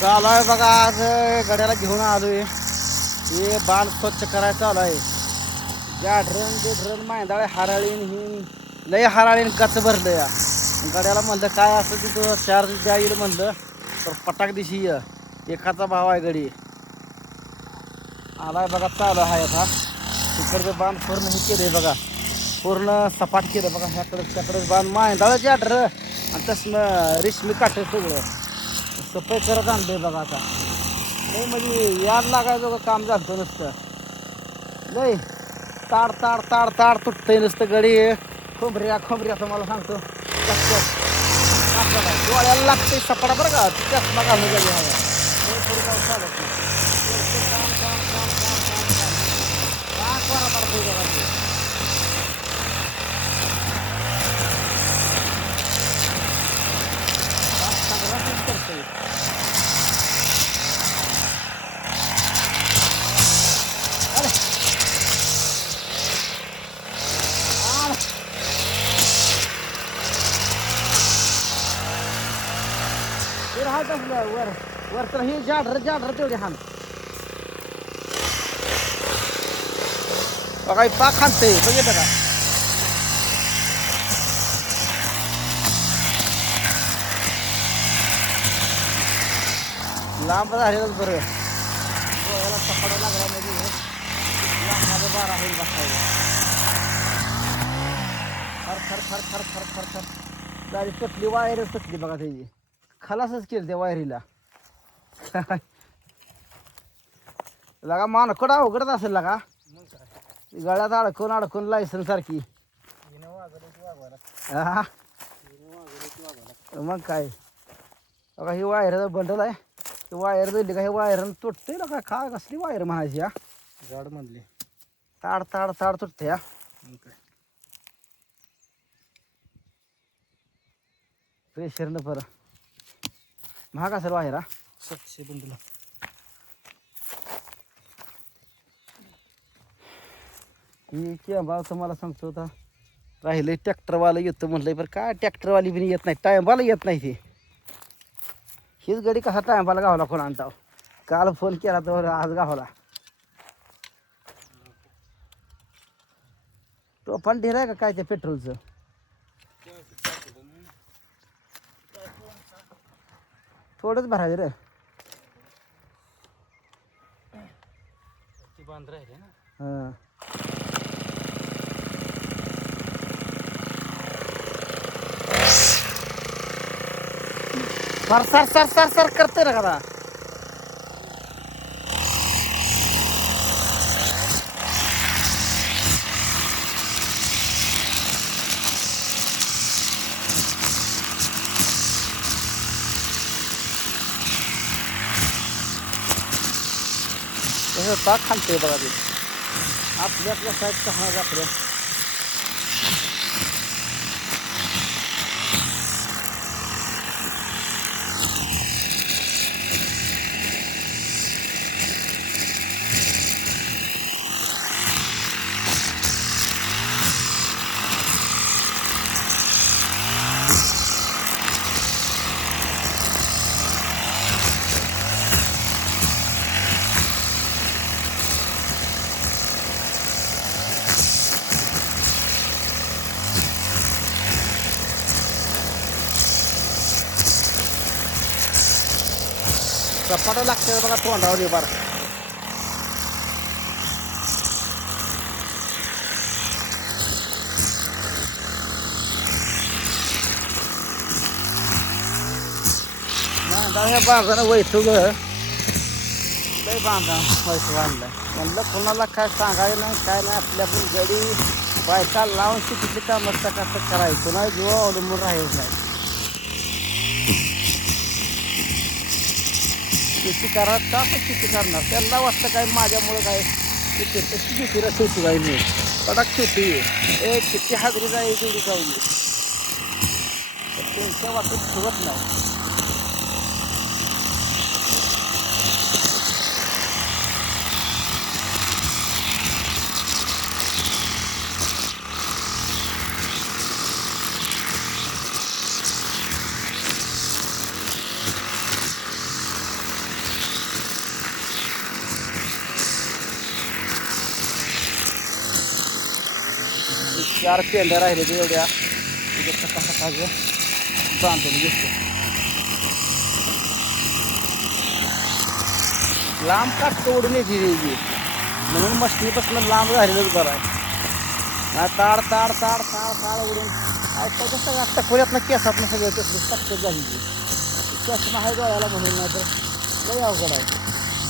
चालू आहे बघा. आज गड्याला घेऊन आलोय. हे बाण स्वच्छ करायचं चालू आहे. ज्या ड्रन ड्रन मांदाळे हाराळीन ही लय हाराळीन गच भरलं या गड्याला. म्हणलं काय असं तिथं चार्ज द्या येईल म्हणलं तर पटाक दिशी एकाचा भाव आहे. गडी आलाय बघा. चालू आहे आता. तिकडचं बांध पूर्ण हे केलंय बघा. पूर्ण सपाट केलं बघा. ह्याकडे त्याकडे बांध मांदाळाची आड्र आणि तसं रेशमी काठ सगळं सफाई करत आणलंय बघा. आता लय म्हणजे याद लागायचं काम झालं नसतं. लय ताड ताड ताड ताड तुटतंय नुसतं गडी. खोबऱ्या खोबऱ्या तुम्हाला सांगतो डोळ्याला लागतंय सपाटा बरं का. चष्मा घालून गडी हवा थोडी काय चालत नाही. काम काम काम काम काम काम काम करा पडतंय बघा. ते करतोय. राहत असलं वर वर तर हे जाडर जाडर तेवढे हान बघा. पाक खाते बघितलं का. लांब झालेलंच बरं. डोळ्याला सपाटा लागला म्हणजे माझं बारा होईल बसायला. खर खर खर खर खर खर खर गाडी तुटली. वायरच तुटली बघा. त्याची खलासच केलं त्या वायरीला. लगा मानकडा अवघडच असेल लगा. गळ्यात अडकून अडकून लायसन सारखी. हा मग काय बघा. ही वायरचा बंडल आहे. ही वायर दिली का हे वायरनं तुटते ना. काय कसली वायर म्हणायची या झाड मधली ताड ताड ताड तुटते या. प्रेशरनं बरं महाग असेल वायरा. 700 बंडल. ही केंबा तुम्हाला सांगतो आता राहिले ट्रॅक्टरवाला येतं म्हटलं. बरं काय ट्रॅक्टरवाली बी येत नाही. टायमाला येत नाही ती. हीच गाडी कसा टायमाला गावला कोण आणता. काल फोन केला तर आज गावला. तो पण ढेर आहे का काय त्या पेट्रोलचं. थोडंच भरायचं रे. बांध राहिले ना. हां sir sir sir sir sir करते ना का. पाक खालते बघा. ते आपल्या आपल्या साईडचा हा आपल्या सपाटा लागते बघा तोंडावर बार. ह्या बांधानं वैसू ग लय बांधा वैसू बांधलं. म्हणलं कोणाला काय सांगायचं नाही काय नाही. आपल्या पण गडी बायका लावून शेतीतली कामं कसं करायचं नाही. जीवा अवलंबून राहायचं नाही. शेती करा का पण शेती करणार. त्यांना वाटतं काय माझ्यामुळं काय शेती कशी शेतीला शेती बाई नाही. कडक शेती एक किती हाजरी जाईल तेवढी जाऊन त्यांच्या वाटत ठेवत नाही. 4 पेंड्या राहिले ते एवढ्या सकाळ सकाळचं बांधून घेतो. लांब काट ओढून येते म्हणून मशनीपासून लांब झालेलंच बरं आहे. ताड ताड ताड ताड ताड उडून ऐकायचं सगळं टकोऱ्यातनं केसातनं सगळं तसलं टक्कर झाली. चष्मा आहे डोळ्याला म्हणून नाही तर लई अवघड आहे.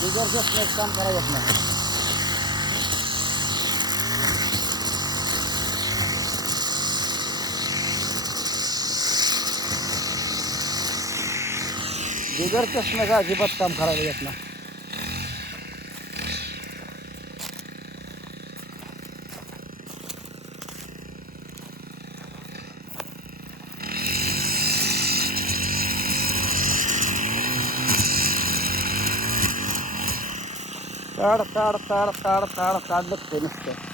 बिगर चष्म्याचं काम करायला येत नाही. बिगर चष्म्याचं अजिबात काम करायला येत नाही. ताड ताड ताड ताड ताड ताड लागते नुसतं.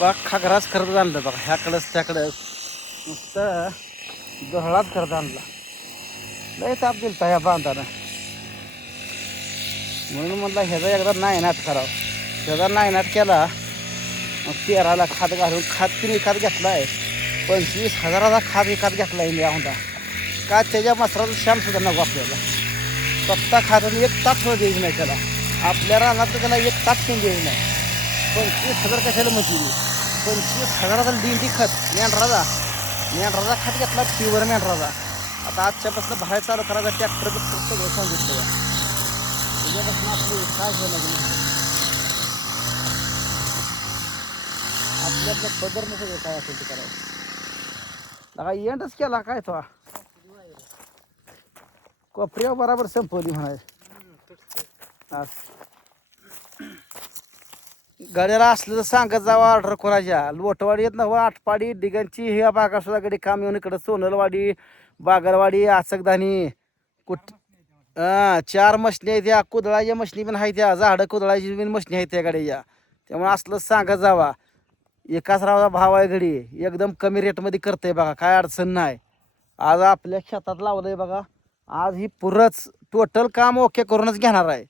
बघा खाकराच करत आणलं बघा. ह्याकडंच त्याकडंच नुसतं गहळाच करत आणला. लय ताप दिलता ह्या बांधानं. म्हणून म्हणला ह्याचा एकदा नायनाट करावं. ह्याचा नायनाट केला मग पेराला खात घालून तीन विकत घेतला आहे. 25,000चा खात विकत घेतला आहे मी औंधा. का त्याच्या मसराचं श्याम सुद्धा नको आपल्याला. स्वतः खाताना 1 ताट सुद्धा द्यायची नाही त्याला. आपल्या रानात तर त्याला 1 ताट पण द्यायची नाही. 25,000 कशाला म्हणते. 25,000चा दिंडी खत मेंढराचा खत घेतला प्युअर मेंढराचा. आता आजच्यापासून बाहेर चालू करायचा ट्रॅक्टर सगळं सांगितलं. त्याच्यापासून आपलं काय झालं आपल्यातलं पदर सगळं काय असेल ते करायचं. लगा एंडच केला काय तो कोपऱ्या बराबर संपवली म्हणायचं. गाड्याला असलं तर सांगत जावा ऑर्डर करायच्या. लोटवाडी येत नव्हतं आटपाडी डिगांची ह्या भागा सुद्धा गडी काम येऊन इकडं सोनलवाडी बागरवाडी आचकदानी कुठ 4 मशनी आहेत. त्या कुदळाच्या मशनी पण आहेत. त्या झाडं कुदळाची पण मशनी आहेत त्या गाड्याच्या. त्यामुळे असलं सांगत जावा. एकाच रावचा भाव आहे घडी एकदम कमी रेटमध्ये करते बघा. काय अडचण नाही. आज आपल्या शेतात लावलंय बघा. आज ही पुरंच टोटल काम ओके करूनच घेणार आहे.